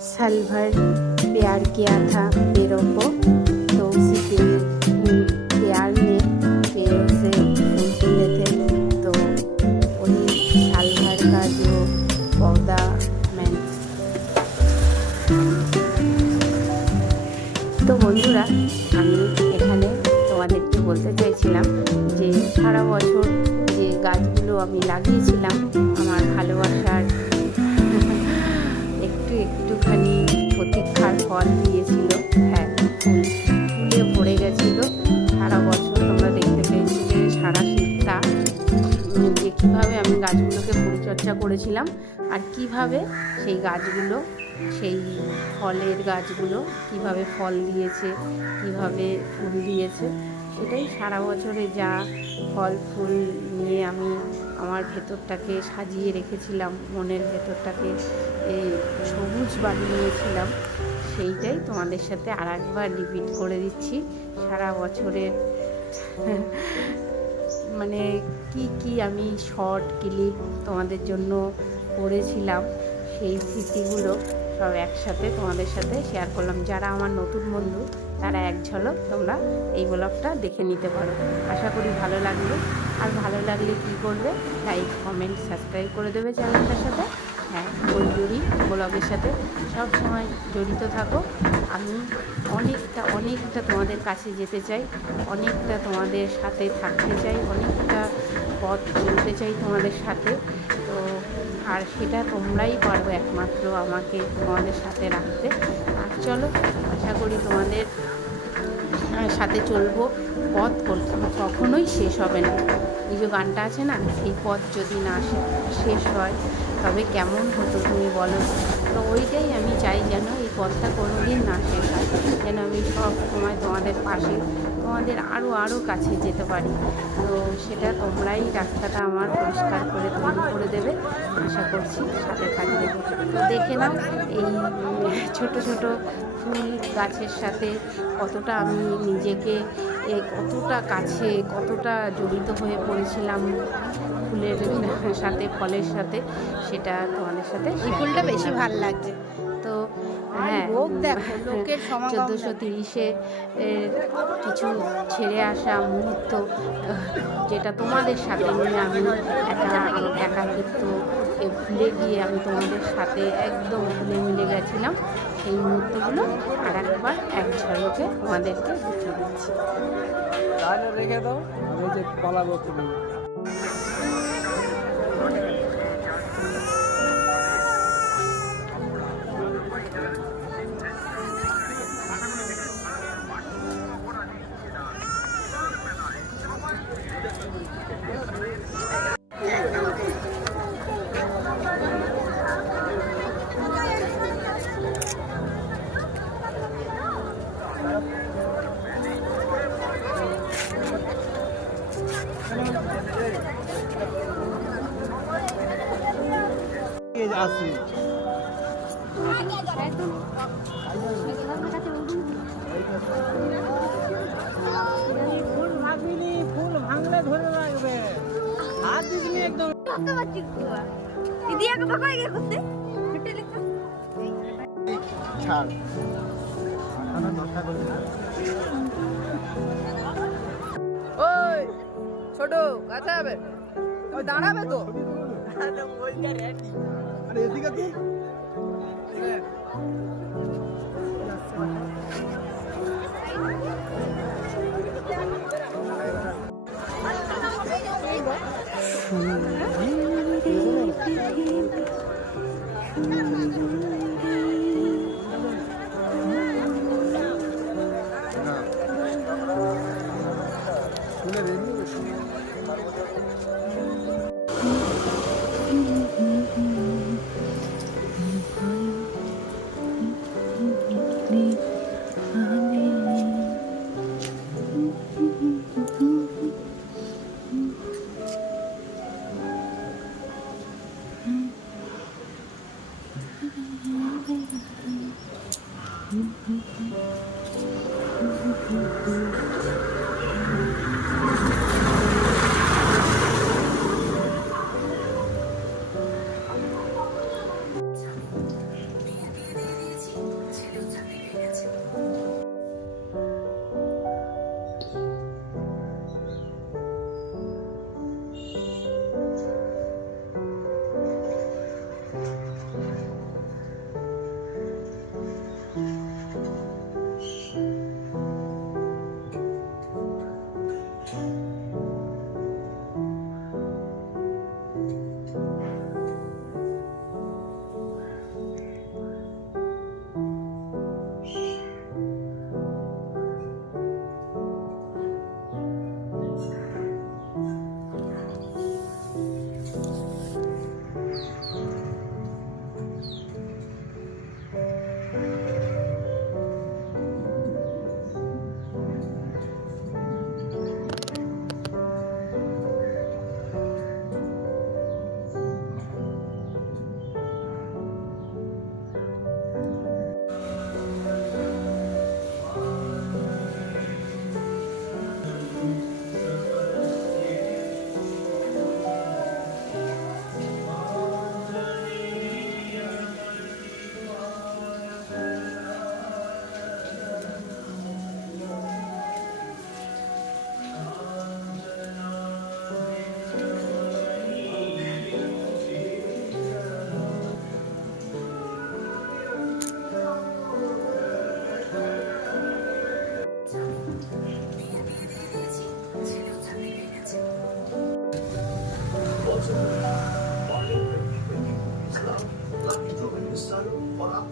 सलभर प्यार किया था पेड़ों को तो उसी पेड़ प्यार ने पेड़ों से फूल खिले थे तो वही सालभर का जो पौधा मैं তো বন্ধুরা আমি এখানে তোমাদেরকে বলতে চাইছিলাম যে সারা বছর যে গাছগুলো আমি লাগিয়েছিলাম দিয়েছিল হ্যাঁ ফুল, ফুলে ভরে গেছিল। সারা বছর তোমরা দেখতে পেয়েছিলে সারা শীতটা। যে কীভাবে আমি গাছগুলোকে পরিচর্যা করেছিলাম আর কীভাবে সেই গাছগুলো, সেই ফলের গাছগুলো কীভাবে ফল দিয়েছে, কীভাবে ফুল দিয়েছে, সেটাই সারা বছরে যা ফল, ফুল নিয়ে আমি আমার ভেতরটাকে সাজিয়ে রেখেছিলাম, মনের ভেতরটাকে সবুজ বানিয়েছিলাম। সেইটাই তোমাদের সাথে আর একবার রিপিট করে দিচ্ছি। সারা বছরের মানে কি কি আমি শর্ট ক্লিপ তোমাদের জন্য করেছিলাম, সেই স্মৃতিগুলো সব একসাথে তোমাদের সাথে শেয়ার করলাম। যারা আমার নতুন বন্ধু, তারা এক ঝলক তোমরা এই ব্লগটা দেখে নিতে পারো। আশা করি ভালো লাগল। আর ভালো লাগলে কী করবে লাইক কমেন্ট সাবস্ক্রাইব করে দেবে চ্যানেলটার সাথে। হ্যাঁ বন্ধুরি ব্লগের সাথে সব সময় জড়িত থাকো। আমি অনেকটা অনেকটা তোমাদের কাছে যেতে চাই, অনেকটা তোমাদের সাথে থাকতে চাই, অনেকটা পথ চলতে চাই তোমাদের সাথে। তো আর সেটা তোমরাই পারো একমাত্র আমাকে তোমাদের সাথে রাখতে। আর চলো, আশা করি তোমাদের সাথে চলবো, পথ কল- কখনোই শেষ হবে না। এই যে গানটা আছে না, সেই পথ যদি না শেষ হয় তবে কেমন হতো তুমি বলো? তো ওইটাই আমি চাই যেন এই পথটা কোনো দিন না শেষ হয়, যেন আমি সব সময় তোমাদের পাশে, তোমাদের আরও আরও কাছে যেতে পারি। তো সেটা তোমরাই রাস্তাটা আমার পরিষ্কার করে তৈরি করে দেবে, আশা করছি সাথে থাকবে। তো দেখে নাও এই ছোট ছোট ফুল গাছের সাথে কতটা আমি নিজেকে কতটা কাছে, কতটা জড়িত হয়ে পড়েছিলাম। ফুলের সাথে ফলের সাথে সেটা তোমাদের সাথে এই ফুলটা বেশি ভালো লাগছে। তো হ্যাঁ দেখো, লোকের চোদ্দোশো তিরিশে কিছু ছেড়ে আসা মুহূর্ত যেটা তোমাদের সাথে নিয়ে আমি একা একাকিত্ব এ ভুলে গিয়ে আমি তোমাদের সাথে একদম ভুলে মিলে গেছিলাম। সেই মুহূর্তগুলো আর একবার এক ঝলকে তোমাদেরকে দেখিয়ে দিচ্ছি। রেখে দাও আমি যে পালাবো ফুল ভাঙিনি ফুল ভাঙলে ধরে রাখবে হাত দিসনি একদম দিদি আগে পাকাই গে করতে হেঁটে লেখা ছাড়। ওই ছোট কাছে হবে দাঁড়াবে তো। আরে এদিকে তুই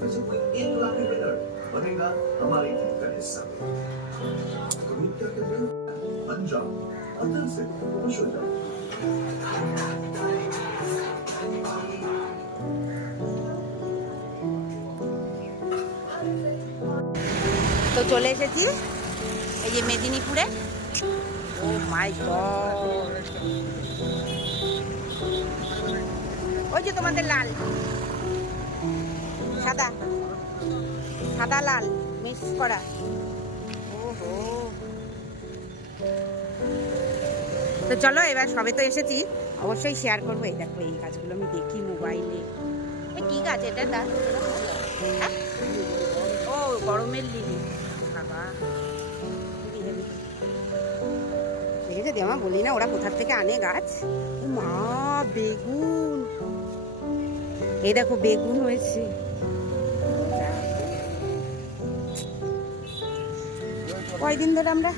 में से कोई एक लाख विनर बनेगा हमारी टीम का हिस्सा तो उम्मीद क्या कर रहे हो बन जाओ और दिल से खुश हो जाओ তো চলে এসেছি এই যে মেদিনীপুরে ও মাই গড ওই যে তোমাদের লাল সাদা। সাদা লাল মিক্স করা। ওহো। তো চলো এবার সবে তো এসেছি। অবশ্যই শেয়ার করব। এই দেখো এই গাছগুলো আমি দেখি মোবাইলে কি গাছ এটা? দা হ্যাঁ? ও গরমের লিলি বাবা। হেবি দেখেছ দিয়ামা বলি না ওরা কোথার থেকে আনে গাছ? মা বেগুন। এই দেখো বেগুন হয়েছে। কয়দিন ধরে আমরা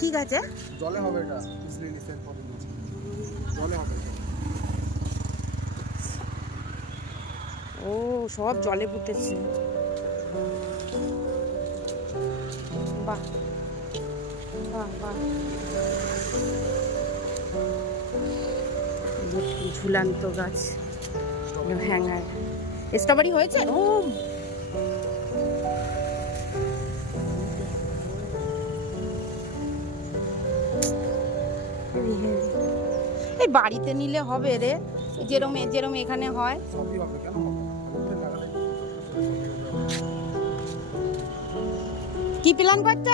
ঠিক জলে হবে এটা আছে জলে হবে ও সব জলে ফুটেছে বাহ বাহ বাহ। এই ঝুলান্ত গাছ হ্যাঙ্গার। স্ট্রবেরি হয়েছে? ও এই বাড়িতে নিলে হবে রে। যেরম যেরম এখানে হয়। কি প্ল্যান করছ?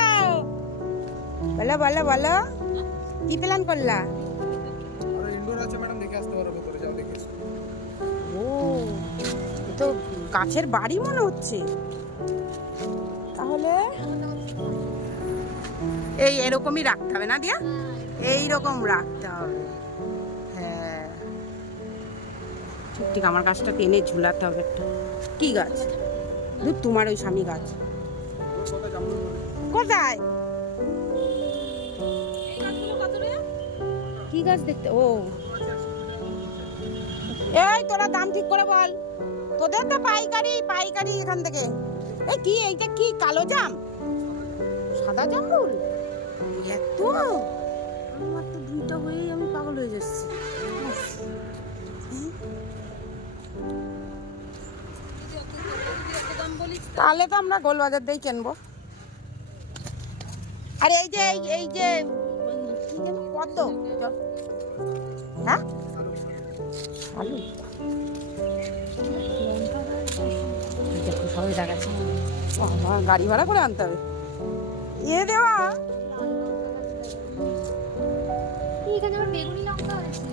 বলো বলো বলো। কি প্ল্যান করলা? আরে ইনডোর আছে ম্যাডাম দেখে আসতে পারো ভেতরে যাও দেখে। এসো। ও তো গাছের বাড়ি মনে হচ্ছে। তাহলে? এই এরকমই রাখতে হবে না দিয়া? এই রকম রাখতে হবে। ঠিক আমার গাছটা টেনে ঝুলাতে হবে একটা। কি গাছ? তোমার ওই স্বামী গাছ। কোথায়? কি গাছ দেখতে? ও। এই, তোরা দাম ঠিক করে বল। তোদের তো পাইকারি পাইকারি এখান থেকে। এই কি, এইটা কি, কালো জাম? সাদা জামরুল? এত? আমার তো দুইটা হয়েই আমি পাগল হয়ে যাচ্ছি। তাহলে তো আমরা গোলবাজার দিয়েই কিনবো। আরে এই যে এই- এই যে উম, কি যেন পদ্ম চ- হ্যাঁ? আলু। দেখো সবাই দেখাচ্ছে বাবা গাড়ি ভাড়া করে আনতে হবে। এ দেওয়া। বেগুনি লঙ্কা আছে।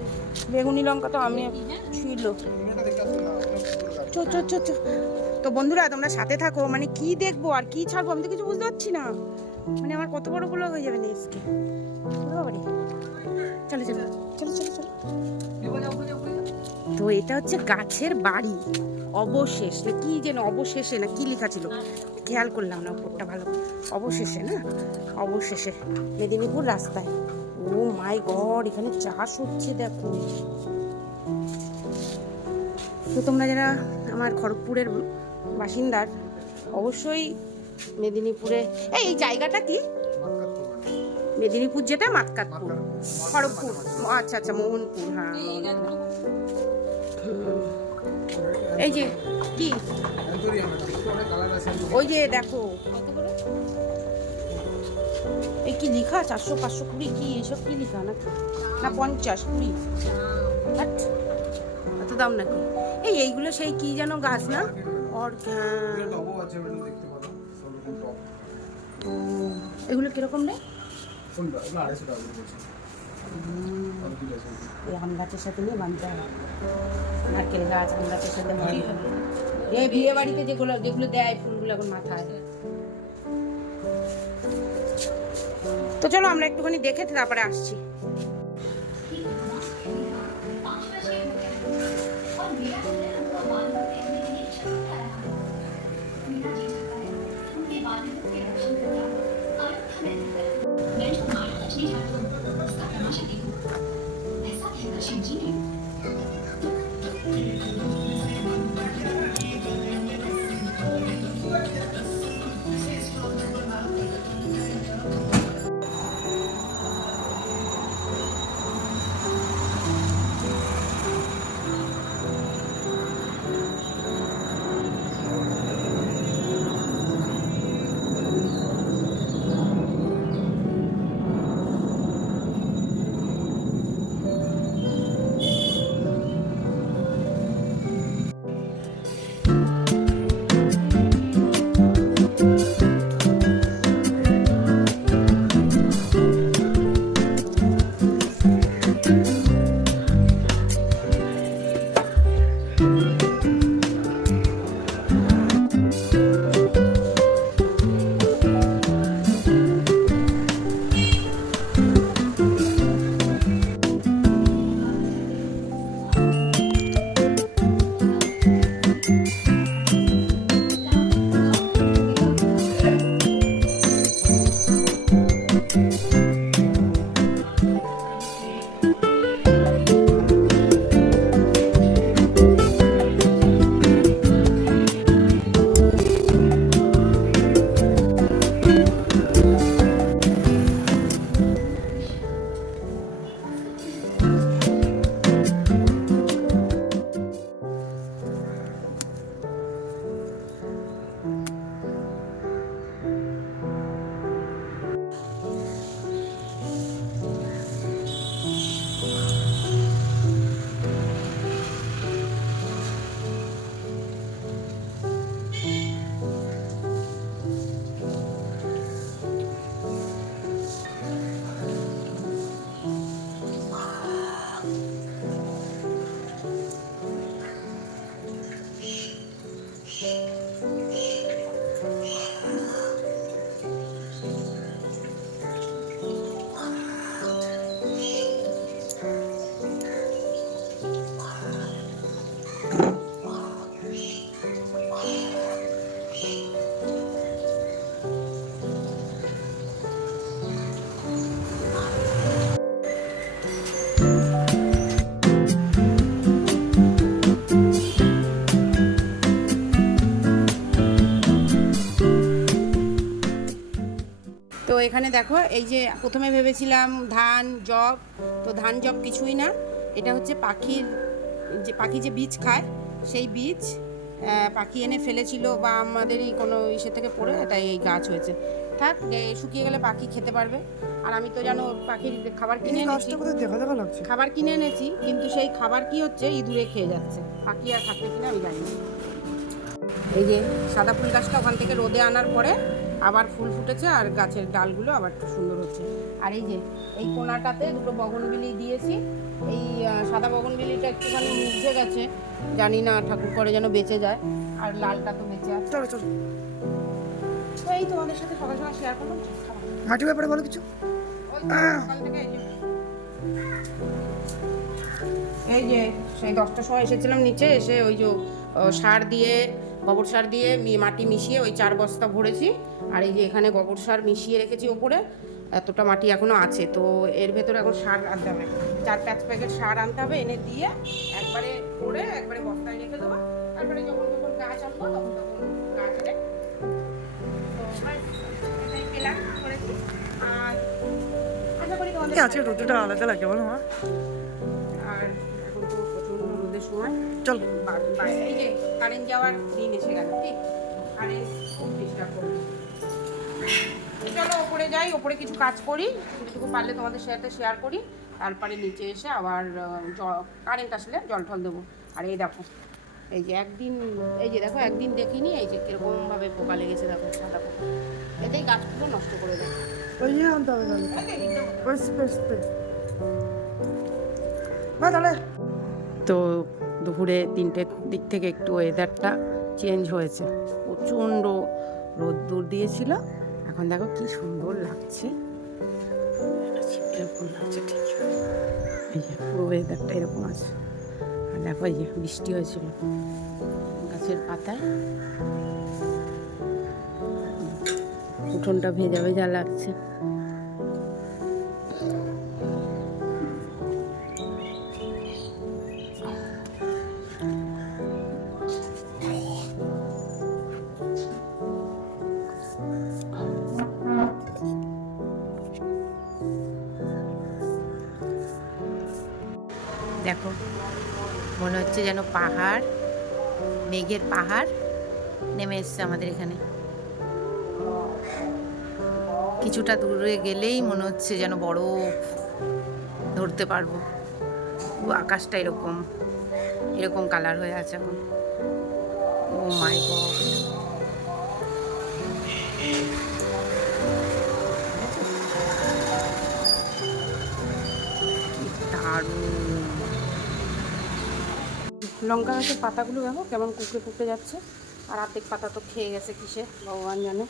বেগুনি লঙ্কা তো আমি ছিল। চো চো চো চো। তো বন্ধুরা, তোমরা সাথে থাকো। মানে কি দেখব আর কি ছাড়বো আমি তো কিছু বুঝতে পারছি না। মানে আমার কত বড়গুলো হয়ে যাবে বাবারে চলো চলো চলো চলো চলো। তো এটা হচ্ছে গাছের বাড়ি। অবশেষে কি যেন অবশেষে, না কি লেখা ছিল? খেয়াল করলাম না উপরটা ভালো অবশেষে, না? অবশেষে, মেদিনীপুর রাস্তায়। ও মাই গড, এখানে চাষ হচ্ছে দেখো। তো তোমরা যারা আমার খড়গপুরের বাসিন্দার, অবশ্যই মেদিনীপুরে, এই জায়গাটা কি? মেদিনীপুর যেটা, মাতকাতপুর। খড়গপুর। আচ্ছা আচ্ছা মোহনপুর হ্যাঁ এই যে, কি। ওই যে, দেখো। এই কি লেখা? চারশো, পাঁচশো কুড়ি? কি, এসব কি লেখা না? না, পঞ্চাশ কুড়ি? এত দাম নাকি? এই, এইগুলো সেই কি যেন গাছ না? এগুলো কীরকম আম গাছের সাথে নিয়ে বানতে হবে। নারকেল গাছ আম গাছের সাথে বানতে এই বিয়ে বাড়িতে যেগুলো যেগুলো দেয় ফুলগুলো এখন মাথায়। তো চলো আমরা একটুখানি দেখে তারপরে আসছি। এখানে দেখো এই যে প্রথমে ভেবেছিলাম ধান জব তো ধান জব কিছুই না। এটা হচ্ছে পাখির যে পাখি যে বীজ খায় সেই বীজ পাখি এনে ফেলেছিল বা আমাদেরই কোনো ইসে থেকে পড়ে এটা এই গাছ হয়েছে। থাক শুকিয়ে গেলে পাখি খেতে পারবে। আর আমি তো জানো পাখির খাবার কিনে এনেছি। খাবার কিনে এনেছি কিন্তু সেই খাবার কি হচ্ছে ইঁদুরে খেয়ে যাচ্ছে। পাখি আর খাচ্ছে কিনা আমি জানি এই যে সাদা ফুল গাছটা ওখান থেকে রোদে আনার পরে আবার ফুল ফুটেছে আর গাছের ডালগুলো আবার একটু সুন্দর হচ্ছে। আর এই যে এই কোনাটাতে দুটো বগনবিলি দিয়েছি। এই সাদা বগনবিলিটা একটুখানি মুছে গেছে। জানি না ঠাকুর করে যেন বেঁচে যায়। আর লালটা তো বেঁচে আছে। চলো চলো। এই তোমাদের সাথে সকাল সকাল শেয়ার করলাম। মাটি ব্যাপারে বলো কিছু। এই যে সেই দশটার সময় এসেছিলাম নিচে এসে ওই যে সার দিয়ে গোবর সার দিয়ে মাটি মিশিয়ে ওই চার বস্তা ভরেছি। আর এই যে এখানে গোবর সার মিশিয়ে রেখেছি ওপরে, এতটা মাটি এখনও আছে। তো এর ভেতরে এখন সার আনতে হবে। চার পাঁচ প্যাকেট সার আনতে হবে, এনে দিয়ে একবারে করে একবারে বস্তায় রেখে দেবো। তারপরে যখন যখন গাছ আনব, তখন তখন রোদটা আলাদা লাগে, বলো মা। রোদের সময়। চল এই যে কারেন্ট যাওয়ার দিন এসে গেল ঠিক কারেন্ট ডিস্টার্ব করবে চলো ওপরে যাই ওপরে কিছু কাজ করি। যেটুকু পারলে তোমাদের সাথে শেয়ার করি। তারপরে নিচে এসে আবার কারেন্ট আসলে জল টল দেবো। আর এই দেখো এই যে একদিন এই যে দেখো একদিন দেখিনি এই যে কিরকমভাবে পোকা লেগেছে দেখো সাদা পোকা এতেই গাছগুলো নষ্ট করে দেয় ওই যে আনতে হবে তাহলে। ওই স্পেস তাহলে তো দুপুরে তিনটের দিক থেকে একটু ওয়েদারটা চেঞ্জ হয়েছে। প্রচণ্ড রোদ্দুর দিয়েছিল। এখন দেখো কি সুন্দর লাগছে। এরকম লাগছে, ঠিক। এই যে পুরো ওয়েদারটা এরকম আছে। আর দেখো এই যে বৃষ্টি হয়েছিল গাছের পাতায়। উঠোনটা ভেজা ভেজা লাগছে। দেখো, মনে হচ্ছে যেন পাহাড়, মেঘের পাহাড় নেমে এসছে আমাদের এখানে। কিছুটা দূরে গেলেই মনে হচ্ছে যেন বড় ধরতে পারব। আকাশটা এরকম এরকম কালার হয়ে আছে এখন। ও মাই গড দারুণ। লঙ্কা গাছের পাতাগুলো দেখো কেমন কুকড়ে কুকড়ে যাচ্ছে। আর অর্ধেক পাতা তো খেয়ে গেছে কিসে, ভগবান জানে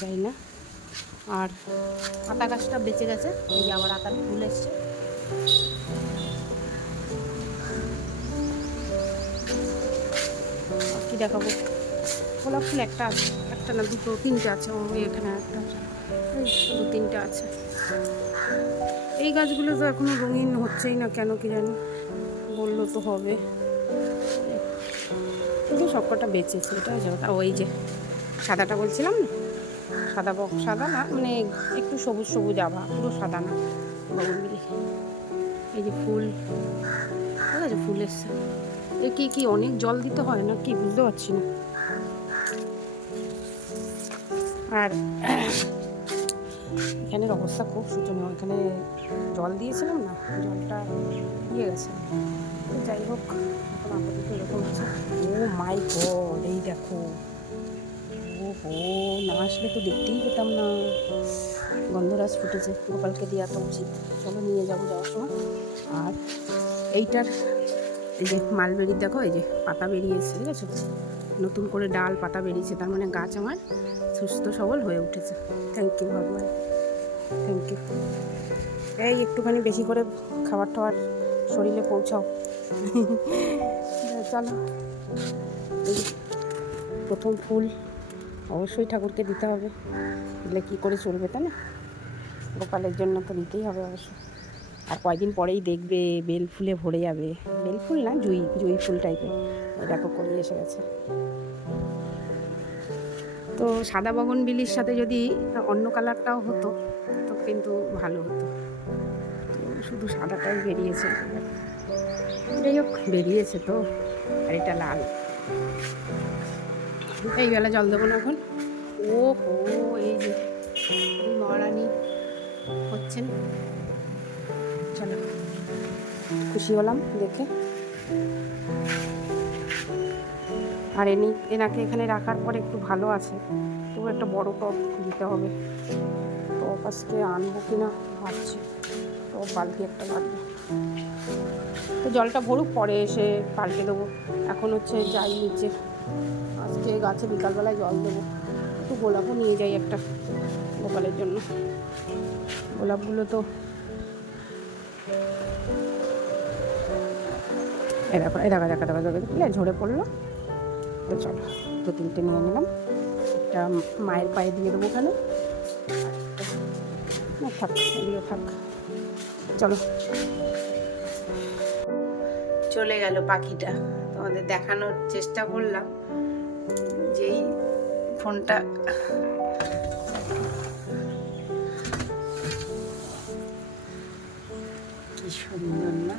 যাই না। আর আতা গাছটা বেঁচে গেছে, এই যে আবার আতার ফুল এসছে। কি দেখাবো? গোলাপ ফুল একটা আছে, একটা না দুটো, তিনটে আছে, ও এখানে একটা দু তিনটে আছে। এই গাছগুলো তো এখনও রঙিন হচ্ছেই না কেন কি জানি, বলল তো হবে। সবকটা বেঁচেছে, এটা যাবে। ওই যে সাদাটা বলছিলাম না? সাদা বক, সাদা না মানে একটু সবুজ সবুজ আভা, পুরো সাদা না এই যে ফুল, ঠিক আছে, ফুল এসছে। এ কি কি অনেক জল দিতে হয় না কি, বুঝতে পারছি না। আর এখানের অবস্থা খুব শোচনীয় এখানে জল দিয়েছিলাম না, জলটা দিয়ে গেছে। যাই হোক। ও মাই গড, এই দেখো। ও হো না, আসলে তো দেখতেই পেতাম না। গন্ধরাজ ফুটেছে, গোপালকে দেওয়া তো উচিত। চলো নিয়ে যাব যাওয়ার সময়। আর এইটার এই যে মালবেরি দেখো, এই যে পাতা বেরিয়েছে, ঠিক আছে? নতুন করে ডাল, পাতা বেরিয়েছে, তার মানে গাছ আমার সুস্থ সবল হয়ে উঠেছে। থ্যাংক ইউ ভগবান। থ্যাংক ইউ এই একটুখানি বেশি করে খাবার টাবার শরীরে পৌঁছাও। চলো। প্রথম ফুল অবশ্যই ঠাকুরকে দিতে হবে। দিলে কী করে চলবে তাই না? গোপালের জন্য তো দিতেই হবে অবশ্য। আর কয়দিন পরেই দেখবে বেল ফুলে ভরে যাবে। বেল ফুল না, জুই জুই ফুল টাইপের দেখো কলি এসে গেছে। তো সাদা বগন বিলির সাথে যদি অন্য কালারটাও হতো, তো কিন্তু ভালো হতো। শুধু সাদাটাই বেরিয়েছে। যাই হোক, বেরিয়েছে তো। আর এটা লাল। এই বেলা জল দেবো না এখন। ও হো এই যে মহারানী হচ্ছেন। চলো, খুশি হলাম দেখে। আর এনি, এনাকে এখানে রাখার পরে একটু ভালো আছে। তবু একটা বড় টপ দিতে হবে। টপ আজকে আনব কিনা ভাবছি। টপ বালতি একটা লাগবে। তো জলটা ভরুক, পরে এসে পাল্টে দেবো। এখন হচ্ছে যাই নিচে। আজকে গাছে বিকালবেলায় জল দেবো। একটু গোলাপও নিয়ে যাই একটা গোপালের জন্য। গোলাপগুলো তো ঝরে পড়ল। তো চলো দু তিনটে নিয়ে নিলাম। একটা মায়ের পায়ে দিয়ে দেবো ওখানে। থাক থাক। চলো। চলে গেল পাখিটা। তোমাদের দেখানোর চেষ্টা করলাম যেই ফোনটা কি সুন্দর না?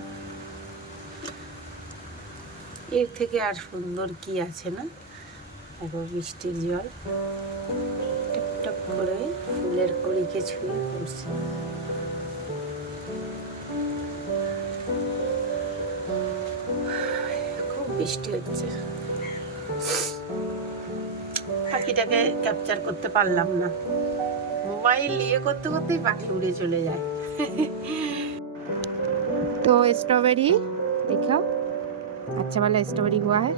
এর থেকে আর সুন্দর কি আছে না? দেখো বৃষ্টির জল। টপ করে ফুলের কড়িকে ছুঁয়ে পড়ছে। বৃষ্টি হচ্ছে পাখিটাকে ক্যাপচার করতে পারলাম না মোবাইল ইয়ে করতে করতেই পাখি উড়ে চলে যায় তো स्ट्रॉबेरी दिखाओ अच्छा वाला स्ट्रॉबेरी हुआ है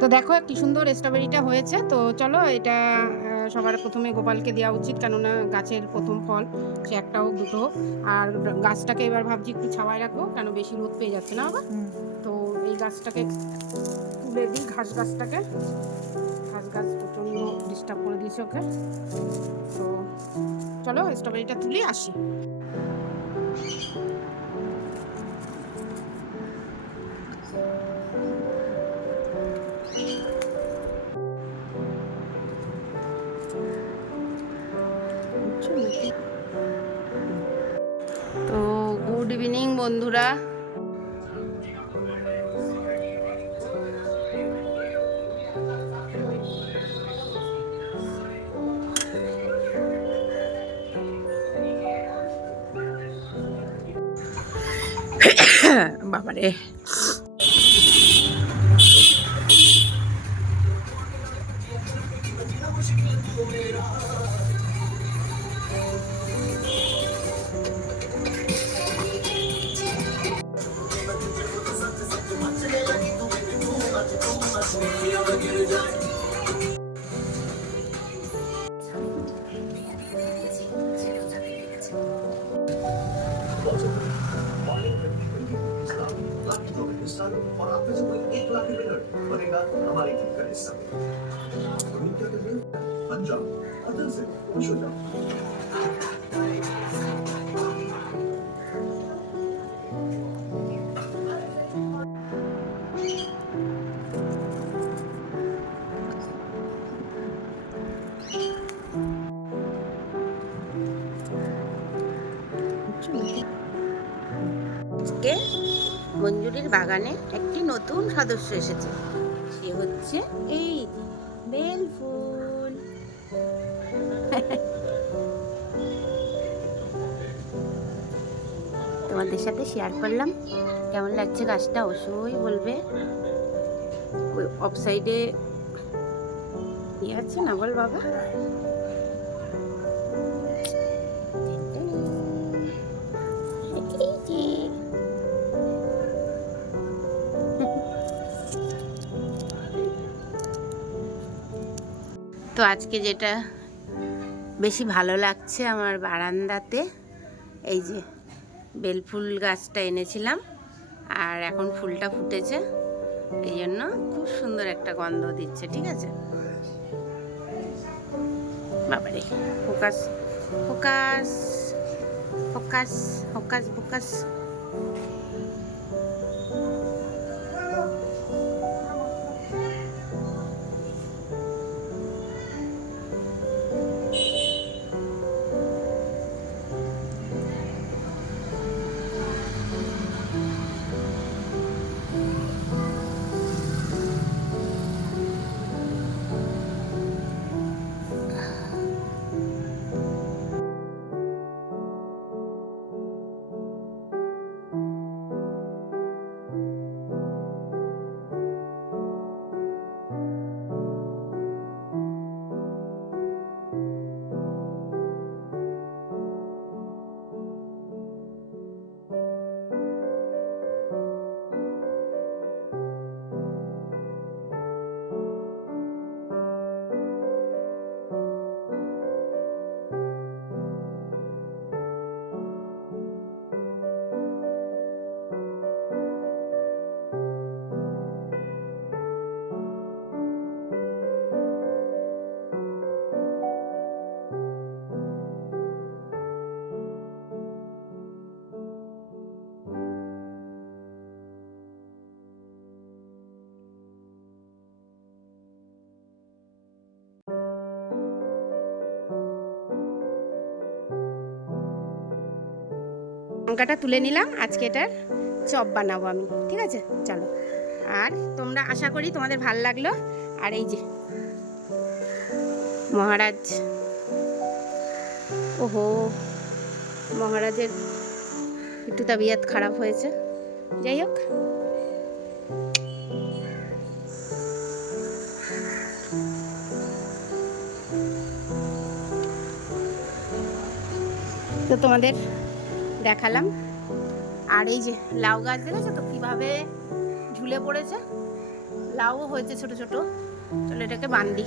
তো দেখো কি সুন্দর স্ট্রবেরিটা হয়েছে তো চলো এটা আহ, সবার প্রথমে গোপালকে দেওয়া উচিত, কেননা গাছের প্রথম ফল, সে একটা হোক দুটো। হোক আর গাছটাকে এবার ভাবছি একটু ছাওয়ায় রাখব, কেন বেশি রোদ পেয়ে যাচ্ছে না আবার? তো এই গাছটাকে, তুলে দিই ঘাস গাছটাকে। ঘাস গাছ প্রচণ্ড ডিস্টার্ব করে দিয়েছে ওকে। তো চলো স্ট্রবেরিটা তুলে আসি। তো গুড ইভিনিং বন্ধুরা। বাবারে। 사는 바로 앞에서 보이는 이 라피를 머리가 가만히 있기가 했어. 본인 격에는 반장, 하늘색, 보셔야. নতুন সদস্য এসেছে। সে হচ্ছে এই বেল ফুল। তোমাদের সাথে শেয়ার করলাম। কেমন লাগছে গাছটা? অবশ্যই বলবে। ওই অফ সাইডে ইয়ে আছে না বল বাবা? তো আজকে যেটা বেশি ভালো লাগছে আমার বারান্দাতে, এই যে বেলফুল গাছটা এনেছিলাম, আর এখন ফুলটা ফুটেছে, এই জন্য খুব সুন্দর একটা গন্ধ দিচ্ছে, ঠিক আছে? বাবারে, focus focus focus focus focus. লঙ্কাটা তুলে নিলাম। আজকে এটার চপ বানাবো আমি, ঠিক আছে? চলো। আর তোমরা আশা করি তোমাদের ভালো লাগল। আর এই যে, মহারাজ, ওহো, মহারাজের একটু তবিয়ত খারাপ হয়েছে। যাই হোক। তো তোমাদের দেখালাম। আর এই যে লাউ গাছ দেখেছ তো? কীভাবে ঝুলে পড়েছে? লাউও হয়েছে ছোট ছোট। চলো এটাকে বান্ধি